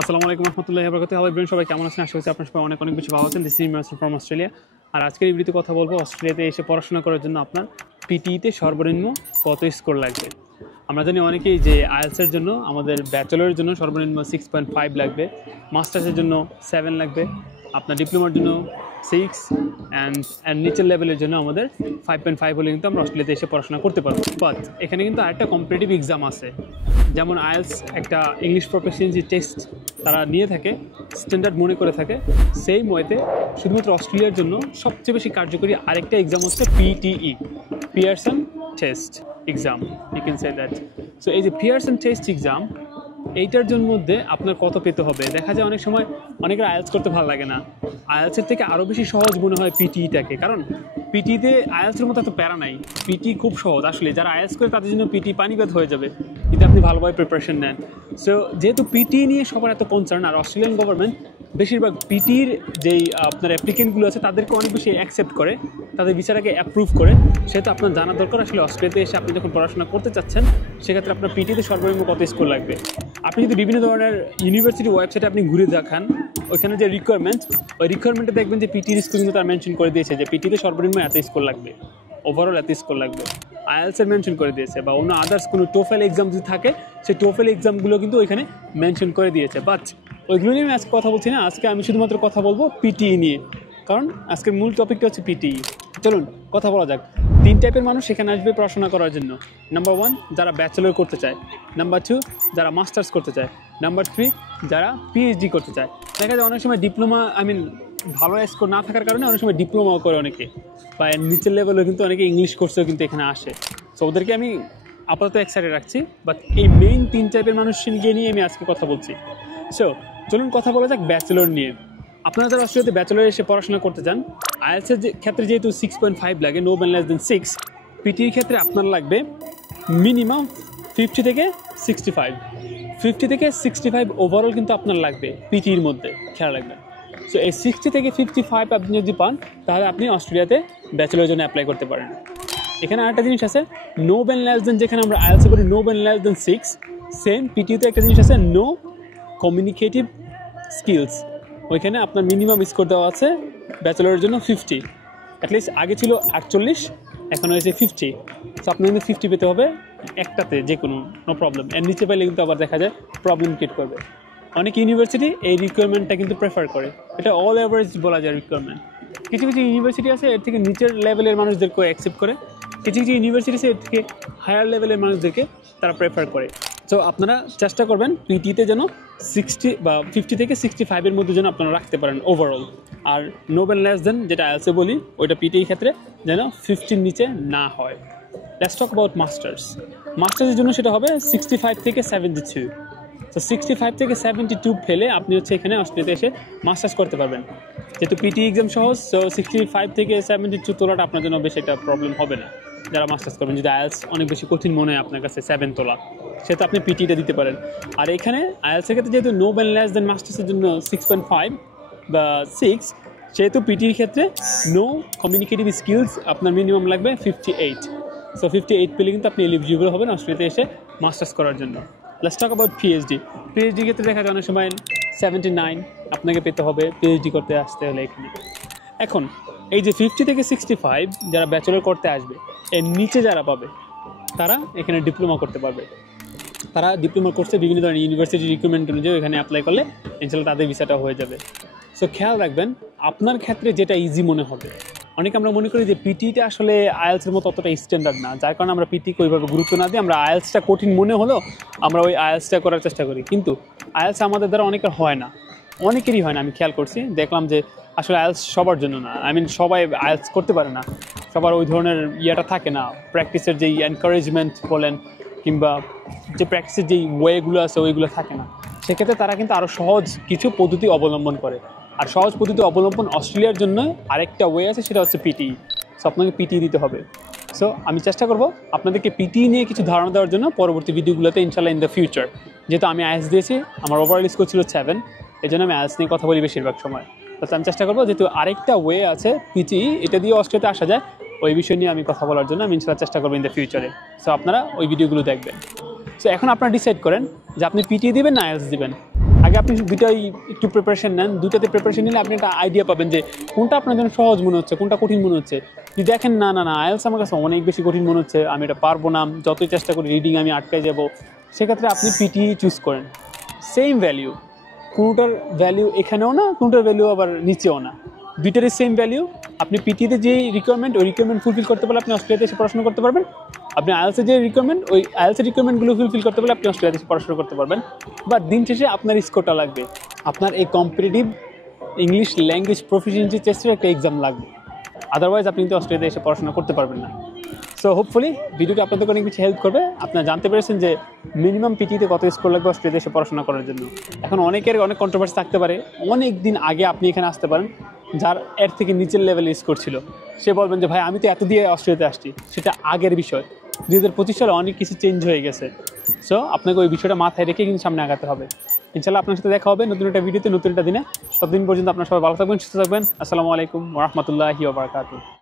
আসসালামু আলাইকুম রহমতুল্লাহি ওয়া বারাকাতুহু। হ্যালো এভরিওয়ান, সবাই কেমন আছেন? আশা করছি আপনারা সবাই অনেক অনেক বেশি ভালো আছেন। This is Imran from Australia. আর আজকের এই ভিডিওতে কথা বলবো অস্ট্রেলিয়াতে এসে পড়াশোনা করার জন্য আপনার পিটিইতে সর্বনিম্ন কত স্কোর লাগবে। আমরা জানি অনেকেই যে আইএলটিএসের জন্য আমাদের ব্যাচেলরের জন্য সর্বনিম্ন 6.5 লাগবে, মাস্টার্সের জন্য 7 লাগবে, আপনার ডিপ্লোমার জন্য 6 অ্যান্ড নিচের লেভেলের জন্য আমাদের 5.5 হলে কিন্তু আমরা অস্ট্রেলিয়াতে এসে পড়াশোনা করতে পারবো। বাট এখানে কিন্তু আরেকটা কম্পিটিটিভ এক্সাম আছে, যেমন আইএলটিএস একটা ইংলিশ প্রফিসিয়েন্সি টেস্ট তারা নিয়ে থাকে, স্ট্যান্ডার্ড মনে করে থাকে। সেই মতে শুধুমাত্র অস্ট্রেলিয়ার জন্য সবচেয়ে বেশি কার্যকরী আরেকটা এক্সাম হচ্ছে PTE, Pearson test exam, you can say that. So এই যে পিয়ারসন টেস্ট এক্সাম, এইটার জন্য মধ্যে আপনার কত পেতে হবে। দেখা যায় অনেক সময় অনেকের আইএলটিএস করতে ভালো লাগে না, আইএলটিএসের থেকে আরও বেশি সহজ মনে হয় পিটিইটাকে, কারণ পিটিতে আইএলটিএসের মতো এত প্যারা নাই। পিটি খুব সহজ আসলে, যারা আইএলটিএস করে তাদের জন্য পিটি পানিবাদ হয়ে যাবে যদি আপনি ভালোভাবে প্রিপারেশন নেন। সো যেহেতু পিটি নিয়ে সবার এত কনসার্ন, আর অস্ট্রেলিয়ান গভর্নমেন্ট বেশিরভাগ পিটির যেই আপনার অ্যাপ্লিকেন্টগুলো আছে তাদেরকে অনেক বেশি অ্যাকসেপ্ট করে, তাদের ভিসাটাকে অ্যাপ্রুভ করে, সেহেতু আপনার জানা দরকার আসলে অস্ট্রেলিয়াতে এসে আপনি যখন পড়াশোনা করতে চাচ্ছেন সেক্ষেত্রে আপনার পিটিতে সর্বনিম্ন কত স্কোর লাগবে। আপনি যদি বিভিন্ন ধরনের ইউনিভার্সিটি ওয়েবসাইটে আপনি ঘুরে দেখান, ওইখানে যে রিকোয়ারমেন্ট, ওই রিকোয়ারমেন্টে দেখবেন যে পিটির স্কোর কিন্তু তার মেনশন করে দিয়েছে যে পিটিতে সর্বনিম্ন এত স্কোর লাগবে, ওভারঅল এত স্কোর লাগবে। আইএলটিএসের মেনশন করে দিয়েছে, বা অন্য আদার্স কোনো টোফেল এক্সাম যদি থাকে সেই টোফেল এক্সামগুলো কিন্তু ওইখানে মেনশন করে দিয়েছে। বাট ওইগুলো নিয়ে আমি আজকে কথা বলছি না, আজকে আমি শুধুমাত্র কথা বলবো পিটিই নিয়ে, কারণ আজকের মূল টপিকটা হচ্ছে পিটিই। চলুন কথা বলা যাক। 3 টাইপের মানুষ এখানে আসবে পড়াশোনা করার জন্য। নাম্বার 1 যারা ব্যাচেলর করতে চায়, নাম্বার 2 যারা মাস্টার্স করতে চায়, নাম্বার 3 যারা পিএইচডি করতে চায়। দেখা যায় অনেক সময় ডিপ্লোমা ভালো স্কোর না থাকার কারণে অনেক সময় ডিপ্লোমাও করে অনেকে, বা নিচের লেভেলেও কিন্তু অনেকে ইংলিশ কোর্সেও কিন্তু এখানে আসে। সো ওদেরকে আমি আপাতত এক্সাইটেড রাখছি, বাট এই মেইন 3 টাইপের মানুষকে নিয়ে আমি আজকে কথা বলছি। সো চলুন কথা বলা যাক ব্যাচেলর নিয়ে। আপনারা যারা অস্ট্রেলিয়াতে ব্যাচেলর এসে পড়াশোনা করতে চান, আইএলটিএসের ক্ষেত্রে যেহেতু 6.5 লাগে, নো ব্যান লেস দেন 6, পিটির ক্ষেত্রে আপনার লাগবে মিনিমাম 50 থেকে 65, 50 থেকে 65 ওভারঅল কিন্তু আপনার লাগবে পিটির মধ্যে, খেয়াল রাখবেন। সো এই 60 থেকে 55 আপনি যদি পান তাহলে আপনি অস্ট্রেলিয়াতে ব্যাচেলরের জন্য অ্যাপ্লাই করতে পারেন। এখানে আরেকটা জিনিস আছে, নো ব্যান লেস দেন, যেখানে আমরা আইএলটিএসে করি no band less than 6, same পিটিতে একটা জিনিস আছে নো কমিউনিকেটিভ স্কিলস। ওইখানে আপনার মিনিমাম স্কোর দেওয়া আছে ব্যাচেলরের জন্য 50, অ্যাটলিস্ট আগে ছিল 48, এখন হয়েছে 50। সো আপনার কিন্তু 50 পেতে হবে একটাতে, যে কোনো, নো প্রবলেম। এর নিচে পাইলে কিন্তু আবার দেখা যায় প্রবলেম ক্রিয়েট করবে। অনেক ইউনিভার্সিটি এই রিকোয়ারমেন্টটা কিন্তু প্রেফার করে, এটা অল এভারেজ বলা যায় রিকোয়ারমেন্ট। কিছু কিছু ইউনিভার্সিটি আছে এর থেকে নিচের লেভেলের মানুষদেরকে অ্যাকসেপ্ট করে, কিছু কিছু ইউনিভার্সিটি আছে এর থেকে হায়ার লেভেলের মানুষদেরকে তারা প্রেফার করে। সো আপনারা চেষ্টা করবেন পিটিতে যেন 60 বা 50 থেকে 65-এর মধ্যে যেন আপনারা রাখতে পারেন ওভারঅল। আর নো ব্যান লেস দেন, যেটা আইএলটিএসে বলি, ওইটা পিটির ক্ষেত্রে যেন 50-র নিচে না হয়। Let's talk about masters. মাস্টার্সের জন্য সেটা হবে 65 থেকে 72। তো 65 থেকে 72 ফেলে আপনি হচ্ছে এখানে অস্ট্রেলিয়াতে এসে মাস্টার্স করতে পারবেন। যেহেতু পিটি এক্সাম সহজ, সো 65 থেকে 72 তোলাটা আপনার জন্য বেশি একটা প্রবলেম হবে না যারা মাস্টার্স করবেন। যদি আইএলটিএস অনেক বেশি কঠিন মনে হয় আপনার কাছে 7 তোলা, সেটা আপনি পিটিটা দিতে পারেন। আর এখানে আইএলটিএসের ক্ষেত্রে যেহেতু নো ব্যান লেস দেন মাস্টার্সের জন্য 6.5 বা 6, সেহেতু পিটির ক্ষেত্রে নো কমিউনিকেটিভ স্কিলস আপনার মিনিমাম লাগবে 58। সো 58 পেলে কিন্তু আপনি এলিজিবল হবেন অস্ট্রেলিয়াতে এসে মাস্টার্স করার জন্য। Let's talk about PhD. PhD ক্ষেত্রে দেখা যায় অনেক সময় 79 আপনাকে পেতে হবে পিএইচডি করতে আসতে হলে এখানে। এখন এই যে 50 থেকে 65 যারা ব্যাচেলর করতে আসবে, এর নিচে যারা পাবে তারা এখানে ডিপ্লোমা করতে পারবে। তারা ডিপ্লোমা কোর্সে বিভিন্ন ধরনের ইউনিভার্সিটি রিক্রুটমেন্ট অনুযায়ী এখানে অ্যাপ্লাই করলে ইনশাল্লাহ তাদের ভিসাটা হয়ে যাবে। সো খেয়াল রাখবেন আপনার ক্ষেত্রে যেটা ইজি মনে হবে। অনেকে আমরা মনে করি যে পিটিটা আসলে আইএলটিএসের মতো অতটা স্ট্যান্ডার্ড না, যার কারণে আমরা পিটিকে ওইভাবে গুরুত্ব না দিয়ে আমরা আইএলটিএসটা কঠিন মনে হলো আমরা ওই আইএলটিএসটা করার চেষ্টা করি, কিন্তু আইএলটিএস আমাদের দ্বারা অনেকের হয় না, অনেকেরই হয় না। আমি খেয়াল করছি, দেখলাম যে আসলে আইএলটিএস সবার জন্য না। সবাই আইএলটিএস করতে পারে না, সবার ওই ধরনের ইয়েটা থাকে না, প্র্যাকটিসের যেই এনকারেজমেন্ট বলেন কিংবা যে প্র্যাকটিসের যেই ওয়েগুলো আছে ওইগুলো থাকে না। সেক্ষেত্রে তারা কিন্তু আরও সহজ কিছু পদ্ধতি অবলম্বন করে। আর সহজ পদ্ধতি অবলম্বন অস্ট্রেলিয়ার জন্য আরেকটা ওয়ে আছে, সেটা হচ্ছে পিটিই। সো আপনাকে পিটিই দিতে হবে। সো আমি চেষ্টা করব আপনাদেরকে পিটিই নিয়ে কিছু ধারণা দেওয়ার জন্য পরবর্তী ভিডিওগুলোতে ইনশাল্লাহ ইন দ্য ফিউচার। যেহেতু আমি আইএলটিএস দিয়েছি, আমার ওভারঅল স্কোর ছিল 7, এই জন্য আমি আইএলটিএস নিয়ে কথা বলি বেশিরভাগ সময়। তো আমি চেষ্টা করবো যেহেতু আরেকটা ওয়ে আছে পিটিই, এটা দিয়ে অস্ট্রেলিয়াতে আসা যায়, ওই বিষয় নিয়ে আমি কথা বলার জন্য আমি ইনশাল্লাহ চেষ্টা করবো ইন দ্য ফিউচারে। সো আপনারা ওই ভিডিওগুলো দেখবেন। সো এখন আপনারা ডিসাইড করেন যে আপনি পিটিই দিবেন না আইএলটিএস দিবেন। আগে আপনি দুইটাই একটু প্রিপারেশন নেন, দুইটাতে প্রিপারেশন নিলে আপনি একটা আইডিয়া পাবেন যে কোনটা আপনার জন্য সহজ মনে হচ্ছে, কোনটা কঠিন মনে হচ্ছে। যদি দেখেন না না না আইএলস আমার কাছে অনেক বেশি কঠিন মনে হচ্ছে, আমি এটা পারবো না, যতই চেষ্টা করি রিডিং আমি আটকায় যাব, সেক্ষেত্রে আপনি পিটি চুজ করেন। সেম ভ্যালিউ, কোনোটার ভ্যালিউ এখানেও না, কোনোটার ভ্যালিউ আবার নিচেও না, দুইটারই সেম ভ্যালিউ। আপনি পিটিতে যে রিকোয়ারমেন্ট, ওই রিকোয়ারমেন্ট ফুলফিল করতে পারলে আপনি অস্ট্রেলিয়াতে এসে পড়াশোনা করতে পারবেন। আপনি আইএলসের যে রিকোয়ারমেন্ট, ওই আইএলসের রিকোয়ারমেন্টগুলো ফুলফিল করতে পারলে আপনি অস্ট্রেলিয়াতে এসে পড়াশোনা করতে পারবেন। বা দিন শেষে আপনার স্কোরটা লাগবে, আপনার এই কম্পিটিটিভ ইংলিশ ল্যাঙ্গুয়েজ প্রফিসিয়েন্সি টেস্টের একটা এক্সাম লাগবে, আদারওয়াইজ আপনি কিন্তু অস্ট্রেলিয়াতে এসে পড়াশোনা করতে পারবেন না। সো হোপফুলি ভিডিওটা আপনাদের অনেক বেশি হেল্প করবে। আপনারা জানতে পেরেছেন যে মিনিমাম পিটিতে কত স্কোর লাগবে অস্ট্রেলিয়াতে এসে পড়াশোনা করার জন্য। এখন অনেকের অনেক কন্ট্রোভার্সি থাকতে পারে, অনেক দিন আগে আপনি এখানে আসতে পারেন যার এর থেকে নিচের লেভেলে স্কোর ছিল, সে বলবেন যে ভাই আমি তো এত দিয়ে অস্ট্রেলিয়াতে আসছি। সেটা আগের বিষয়, 2025 সালে অনেক কিছু চেঞ্জ হয়ে গেছে। সো আপনাকে ওই বিষয়টা মাথায় রেখে কিন্তু সামনে আগাতে হবে। ইনশাআল্লাহ আপনার সাথে দেখা হবে নতুন একটা ভিডিওতে, নতুন একটা দিনে। ততদিন পর্যন্ত আপনারা সবাই ভালো থাকবেন, সুস্থ থাকবেন। আসসালামু আলাইকুম ওয়া রাহমাতুল্লাহি ওয়া বারাকাতুহু।